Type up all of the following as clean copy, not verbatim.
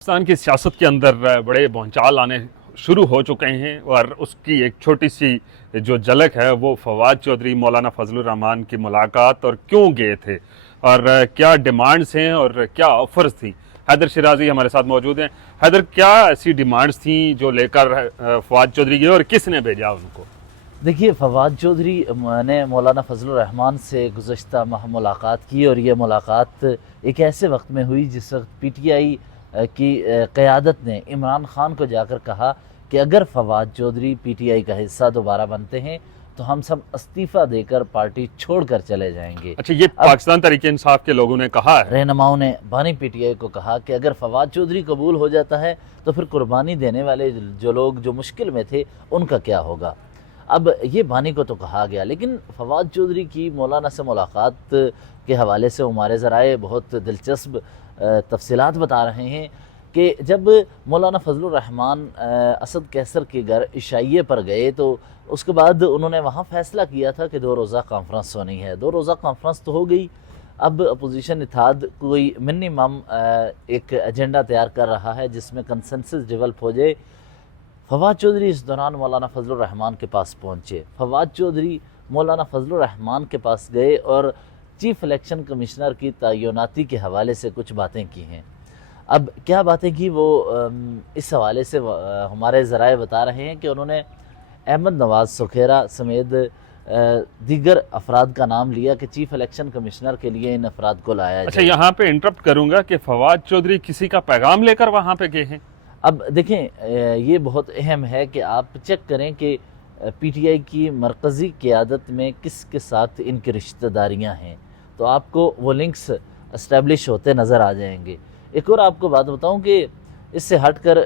पाकिस्तान की सियासत के अंदर बड़े भूचाल आने शुरू हो चुके हैं और उसकी एक छोटी सी जो झलक है वो फवाद चौधरी मौलाना फजलुर रहमान की मुलाकात और क्यों गए थे और क्या डिमांड्स हैं और क्या ऑफर्स थी। हैदर शिराजी हमारे साथ मौजूद हैं। हैदर, क्या ऐसी डिमांड्स थी जो लेकर फवाद चौधरी गए और किसने भेजा उनको? देखिए, फवाद चौधरी ने मौलाना फजलुर रहमान से गुज़श्ता माह मुलाकात की और ये मुलाकात एक ऐसे वक्त में हुई जिस वक्त PTI की क़यादत ने इमरान ख़ान को जाकर कहा कि अगर फवाद चौधरी PTI का हिस्सा दोबारा बनते हैं तो हम सब इस्तीफ़ा देकर पार्टी छोड़कर चले जाएंगे। अच्छा, ये पाकिस्तान तहरीक इंसाफ के लोगों ने कहा है, रहनुमाओं ने बानी PTI को कहा कि अगर फवाद चौधरी कबूल हो जाता है तो फिर कुर्बानी देने वाले जो लोग जो मुश्किल में थे उनका क्या होगा। अब ये बानी को तो कहा गया, लेकिन फवाद चौधरी की मौलाना से मुलाकात के हवाले से हमारे ज़राए बहुत दिलचस्प तफसीलात बता रहे हैं कि जब मौलाना फजलुर रहमान असद कैसर के घर इशाइये पर गए तो उसके बाद उन्होंने वहाँ फ़ैसला किया था कि 2 रोज़ा कॉन्फ्रेंस होनी है। 2 रोज़ा कॉन्फ्रेंस तो हो गई। अब अपोजिशन इत्तेहाद कोई मिनिमम एक एजेंडा तैयार कर रहा है जिसमें कंसेंसस डेवलप हो जाए। फवाद चौधरी इस दौरान मौलाना फजलुर रहमान के पास पहुँचे। फवाद चौधरी मौलाना फजलुर रहमान के पास गए और चीफ इलेक्शन कमिश्नर की तैनाती के हवाले से कुछ बातें की हैं। अब क्या बातें की वो इस हवाले से हमारे ज़राए बता रहे हैं कि उन्होंने अहमद नवाज़ सुखेरा समेत दीगर अफराद का नाम लिया कि चीफ इलेक्शन कमिश्नर के लिए इन अफराद को लाया जाए। अच्छा, यहाँ पे इंटरप्ट करूँगा कि फवाद चौधरी किसी का पैगाम लेकर वहाँ पे गए हैं। अब देखें, ये बहुत अहम है कि आप चेक करें कि PTI की मरकज़ी क़यादत में किस के साथ इनकी रिश्तेदारियाँ हैं, तो आपको वो लिंक्स इस्टेब्लिश होते नज़र आ जाएंगे। एक और आपको बात बताऊं कि इससे हटकर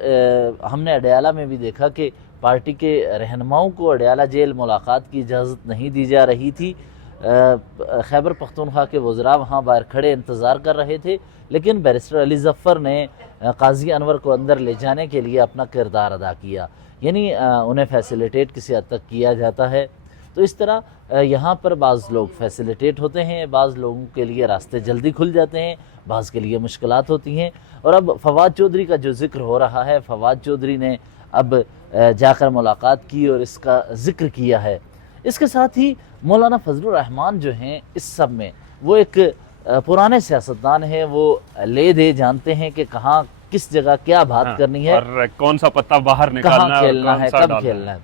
हमने अडयाला में भी देखा कि पार्टी के रहनुमाओं को अडयाला जेल मुलाकात की इजाज़त नहीं दी जा रही थी। खैबर पख्तूनख्वा के वज़रा वहाँ बाहर खड़े इंतज़ार कर रहे थे, लेकिन बैरिस्टर अली ज़फ़र ने काजी अनवर को अंदर ले जाने के लिए अपना किरदार अदा किया, यानी उन्हें फैसिलिटेट किसी हद तक किया जाता है। तो इस तरह यहाँ पर बाज़ लोग फैसिलिटेट होते हैं, बाज़ लोगों के लिए रास्ते जल्दी खुल जाते हैं, बाज़ के लिए मुश्किलात होती हैं। और अब फवाद चौधरी का जो ज़िक्र हो रहा है, फवाद चौधरी ने अब जाकर मुलाकात की और इसका ज़िक्र किया है। इसके साथ ही मौलाना फजलुर रहमान जो हैं इस सब में वो एक पुराने सियासतदान हैं, वो ले दे जानते हैं कि कहाँ किस जगह क्या बात करनी है और कौन सा पत्ता बाहर निकालना कहाँ खेलना है, कब खेलना है।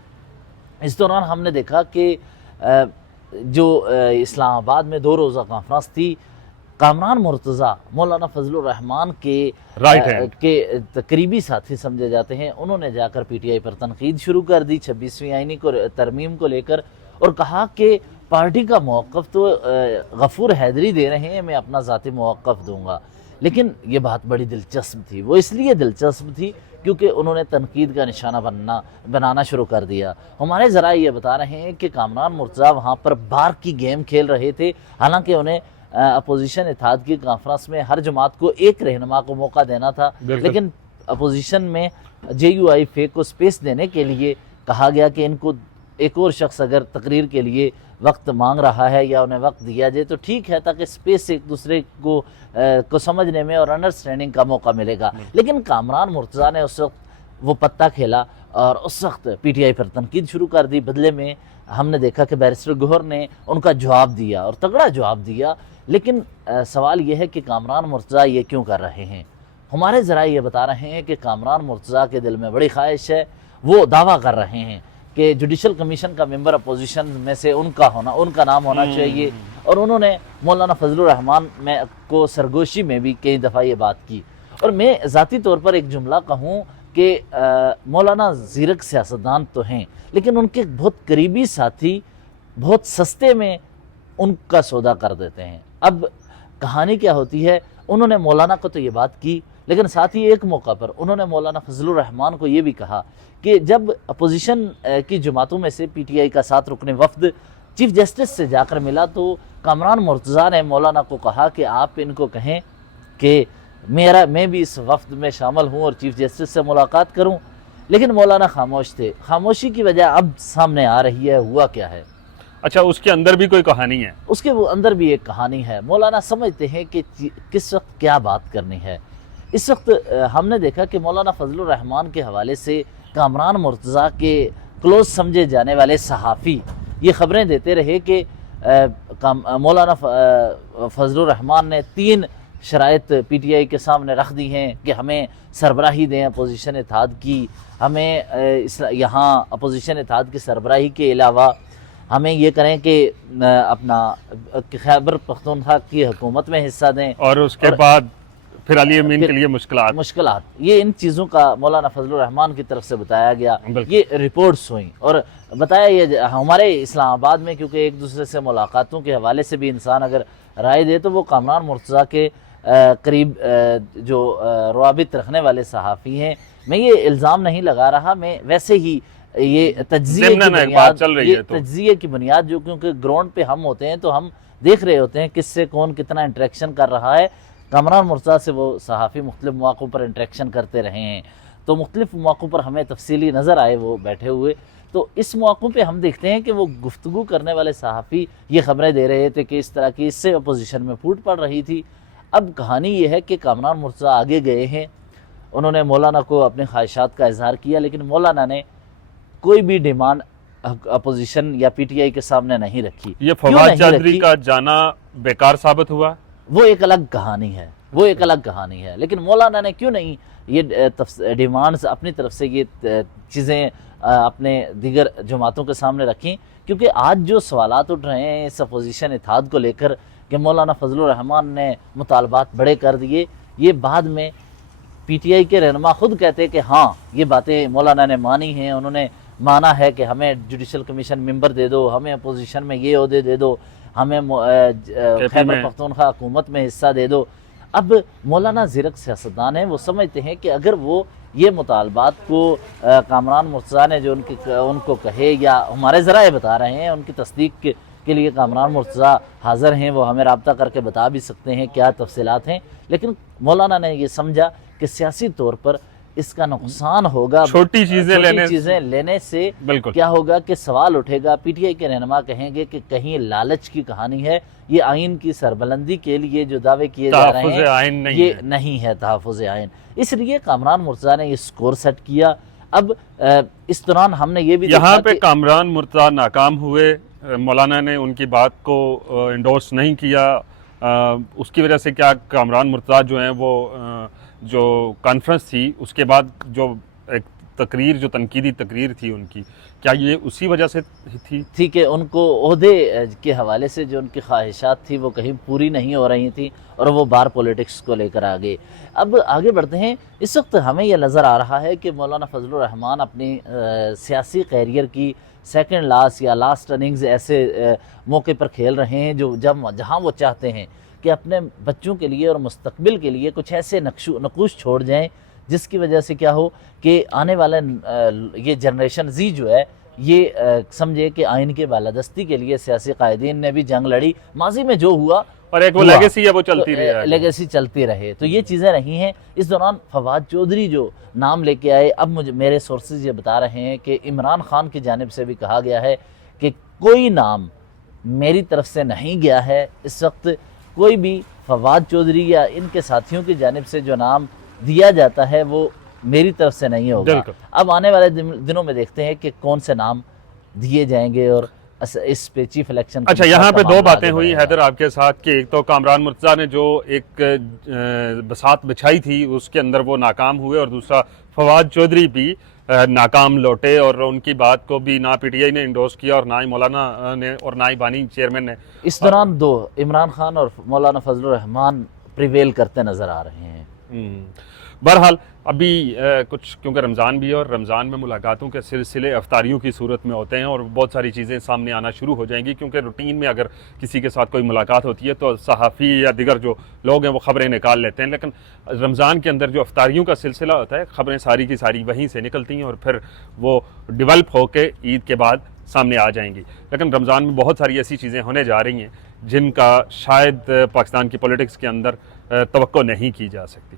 इस दौरान हमने देखा कि जो इस्लामाबाद में 2 रोज़ा कॉन्फ्रेंस थी, कामरान मुर्तज़ा मौलाना फजलुर रहमान के तकरीबी साथी समझे जाते हैं, उन्होंने जाकर PTI पर तनकीद शुरू कर दी 26वीं आईनी को तरमीम को लेकर और कहा कि पार्टी का मौक़िफ़ तो गफ़ूर हैदरी दे रहे हैं, मैं अपना ज़ाती मौक़िफ़ दूँगा। लेकिन ये बात बड़ी दिलचस्प थी। वो इसलिए दिलचस्प थी क्योंकि उन्होंने तनकीद का निशाना बनाना शुरू कर दिया। हमारे ज़रा ये बता रहे हैं कि कामरान मुर्तज़ा वहाँ पर बार की गेम खेल रहे थे, हालांकि उन्हें अपोजिशन इत्तेहाद की कॉन्फ्रेंस में हर जमात को एक रहनुमा को मौका देना था, लेकिन अपोजिशन में JUI फेक को स्पेस देने के लिए कहा गया कि इनको एक और शख्स अगर तकरीर के लिए वक्त मांग रहा है या उन्हें वक्त दिया जाए तो ठीक है, ताकि स्पेस से एक दूसरे को समझने में और अंडरस्टैंडिंग का मौका मिलेगा। लेकिन कामरान मुर्तज़ा ने उस वक्त वो पत्ता खेला और उस वक्त PTI पर तनकीद शुरू कर दी। बदले में हमने देखा कि बैरिस्टर गौहर ने उनका जवाब दिया और तगड़ा जवाब दिया। लेकिन सवाल ये है कि कामरान मुर्तज़ा ये क्यों कर रहे हैं। हमारे ज़रा ये बता रहे हैं कि कामरान मुर्तज़ा के दिल में बड़ी ख्वाहिश है, वो दावा कर रहे हैं कि जुडिशल कमीशन का मेंबर अपोजिशन में से उनका नाम होना चाहिए। और उन्होंने मौलाना फजलुर रहमान में को सरगोशी में भी कई दफ़ा ये बात की। और मैं ज़ाती तौर पर एक जुमला कहूँ कि मौलाना ज़ीरक सियासतदान तो हैं, लेकिन उनके बहुत करीबी साथी बहुत सस्ते में उनका सौदा कर देते हैं। अब कहानी क्या होती है, उन्होंने मौलाना को तो ये बात की, लेकिन साथ ही एक मौका पर उन्होंने मौलाना फजलुर रहमान को ये भी कहा कि जब अपोजिशन की जमातों में से PTI का साथ रुकने वफ्द चीफ जस्टिस से जाकर मिला तो कामरान मुर्तज़ा ने मौलाना को कहा कि आप इनको कहें कि मैं भी इस वफ्द में शामिल हूँ और चीफ जस्टिस से मुलाकात करूँ। लेकिन मौलाना खामोश थे। खामोशी की वजह अब सामने आ रही है, हुआ क्या है। अच्छा, उसके अंदर भी कोई कहानी है? उसके अंदर भी एक कहानी है। मौलाना समझते हैं कि किस वक्त क्या बात करनी है। اس وقت ہم نے دیکھا کہ مولانا فضل الرحمان کے حوالے سے کامران مرتضیٰ کے کلوز سمجھے جانے والے صحافی یہ خبریں دیتے رہے کہ مولانا فضل الرحمان نے 3 شرائط پی ٹی آئی کے سامنے رکھ دی ہیں کہ ہمیں سربراہی دیں اپوزیشن اتحاد کی، ہمیں یہاں اپوزیشن اتحاد کی سربراہی کے علاوہ ہمیں یہ کریں کہ اپنا خیبر پختونخوا کی حکومت میں حصہ دیں، اور اس کے بعد پھر علی امین کے لیے مشکلات یہ ان چیزوں کا مولانا فضل الرحمان کی طرف سے بتایا گیا، یہ رپورٹس ہوئیں اور بتایا یہ ہمارے اسلام آباد میں کیونکہ ایک دوسرے سے ملاقاتوں کے حوالے سے بھی انسان اگر رائے دے تو وہ کامران مرتضیٰ کے قریب جو روابط رکھنے والے صحافی ہیں. میں یہ الزام نہیں لگا رہا، میں ویسے ہی یہ تجزیے کی بنیاد جو کیونکہ گراؤنڈ پہ ہم ہوتے ہیں تو ہم دیکھ رہے ہوتے ہیں کس سے کون کتنا انٹریکشن کر رہا ہے. کامران مرتضیٰ سے وہ صحافی مختلف مواقع پر انٹریکشن کرتے رہے ہیں تو مختلف مواقع پر ہمیں تفصیلی نظر آئے وہ بیٹھے ہوئے. تو اس موقع پہ ہم دیکھتے ہیں کہ وہ گفتگو کرنے والے صحافی یہ خبریں دے رہے تھے کہ اس طرح کی اس سے اپوزیشن میں پھوٹ پڑ رہی تھی. اب کہانی یہ ہے کہ کامران مرتضیٰ آگے گئے ہیں، انہوں نے مولانا کو اپنے خواہشات کا اظہار کیا لیکن مولانا نے کوئی بھی ڈیمانڈ اپوزیشن یا پی ٹی آئی کے سامنے نہیں رکھی. یہ فواد چودھری کا جانا بیکار ثابت ہوا؟ وہ ایک الگ کہانی ہے لیکن مولانا نے کیوں نہیں یہ ڈیمانڈز اپنی طرف سے یہ چیزیں اپنے دیگر جماعتوں کے سامنے رکھیں؟ کیونکہ آج جو سوالات اٹھ رہے ہیں اس اپوزیشن اتحاد کو لے کر کہ مولانا فضل الرحمان نے مطالبات بڑے کر دیے، یہ بعد میں پی ٹی آئی کے رہنما خود کہتے کہ ہاں یہ باتیں مولانا نے مانی ہیں، انہوں نے مانا ہے کہ ہمیں جوڈیشل کمیشن ممبر دے دو، ہمیں اپوزیشن میں یہ عہدے دے دو، ہمیں خیبر پختونخوا حکومت میں حصہ دے دو. اب مولانا زیرک سیاستدان ہیں، وہ سمجھتے ہیں کہ اگر وہ یہ مطالبات کو کامران مرتضیٰ نے جو ان کو کہے یا ہمارے ذرائع بتا رہے ہیں ان کی تصدیق کے لیے کامران مرتضیٰ حاضر ہیں، وہ ہمیں رابطہ کر کے بتا بھی سکتے ہیں کیا تفصیلات ہیں، لیکن مولانا نے یہ سمجھا کہ سیاسی طور پر اس کا نقصان ہوگا. چھوٹی چیزیں لینے سے کیا ہوگا کہ سوال اٹھے گا، پی ٹی آئی کے رہنما کہیں گے کہ کہیں لالچ کی کہانی ہے، یہ آئین کی سربلندی کے لیے جو دعوے کیے جا رہے ہیں یہ نہیں ہے تحفظ آئین. اس لیے کامران مرتضیٰ نے یہ سکور سیٹ کیا. اب اس دوران ہم نے یہ بھی یہاں پہ کامران مرتضیٰ ناکام ہوئے، مولانا نے ان کی بات کو انڈورس نہیں کیا. اس کی وجہ سے کیا کامران مرتضیٰ جو ہیں وہ جو کانفرنس تھی اس کے بعد جو ایک تقریر جو تنقیدی تقریر تھی ان کی، کیا یہ اسی وجہ سے تھی کہ ان کو عہدے کے حوالے سے جو ان کی خواہشات تھی وہ کہیں پوری نہیں ہو رہی تھیں اور وہ بار پولیٹکس کو لے کر آگے. اب آگے بڑھتے ہیں. اس وقت ہمیں یہ نظر آ رہا ہے کہ مولانا فضل الرحمان اپنی سیاسی کیریئر کی سیکنڈ لاسٹ یا لاسٹ اننگز ایسے موقع پر کھیل رہے ہیں جہاں وہ چاہتے ہیں کہ اپنے بچوں کے لیے اور مستقبل کے لیے کچھ ایسے نقوش چھوڑ جائیں جس کی وجہ سے کیا ہو کہ آنے والا یہ جنریشن زی جو ہے یہ سمجھے کہ آئین کے بالادستی کے لیے سیاسی قائدین نے بھی جنگ لڑی، ماضی میں جو ہوا اور ایک وہ لیگیسی ہے وہ چلتی رہے. تو یہ چیزیں رہی ہیں. اس دوران فواد چودھری جو نام لے کے آئے، اب میرے سورسز یہ بتا رہے ہیں کہ عمران خان کی جانب سے بھی کہا گیا ہے کہ کوئی نام میری طرف سے نہیں گیا ہے. اس وقت کوئی بھی فواد چودھری یا ان کے ساتھیوں کی جانب سے جو نام دیا جاتا ہے وہ میری طرف سے نہیں ہوگا. اب آنے والے دنوں میں دیکھتے ہیں کہ کون سے نام دیے جائیں گے اور اس پہ چیف الیکشن. اچھا، یہاں پہ 2 باتیں ہوئی حیدر آپ کے ساتھ کہ ایک تو کامران مرتضیٰ نے جو ایک بساط بچھائی تھی اس کے اندر وہ ناکام ہوئے، اور دوسرا فواد چودھری بھی ناکام لوٹے اور ان کی بات کو بھی نہ پی ٹی آئی نے انڈورس کیا اور نہ ہی مولانا نے اور نہ ہی بانی چیئرمین نے. اس دوران 2 عمران خان اور مولانا فضل الرحمان پریویل کرتے نظر آ رہے ہیں. بہرحال ابھی کچھ کیونکہ رمضان بھی ہے اور رمضان میں ملاقاتوں کے سلسلے افطاریوں کی صورت میں ہوتے ہیں اور بہت ساری چیزیں سامنے آنا شروع ہو جائیں گی، کیونکہ روٹین میں اگر کسی کے ساتھ کوئی ملاقات ہوتی ہے تو صحافی یا دیگر جو لوگ ہیں وہ خبریں نکال لیتے ہیں، لیکن رمضان کے اندر جو افطاریوں کا سلسلہ ہوتا ہے خبریں ساری کی ساری وہیں سے نکلتی ہیں اور پھر وہ ڈیولپ ہو کے عید کے بعد سامنے آ جائیں گی. لیکن رمضان میں بہت ساری ایسی چیزیں ہونے جا رہی ہیں جن کا شاید پاکستان کی پولیٹکس کے اندر توقع نہیں کی جا سکتی.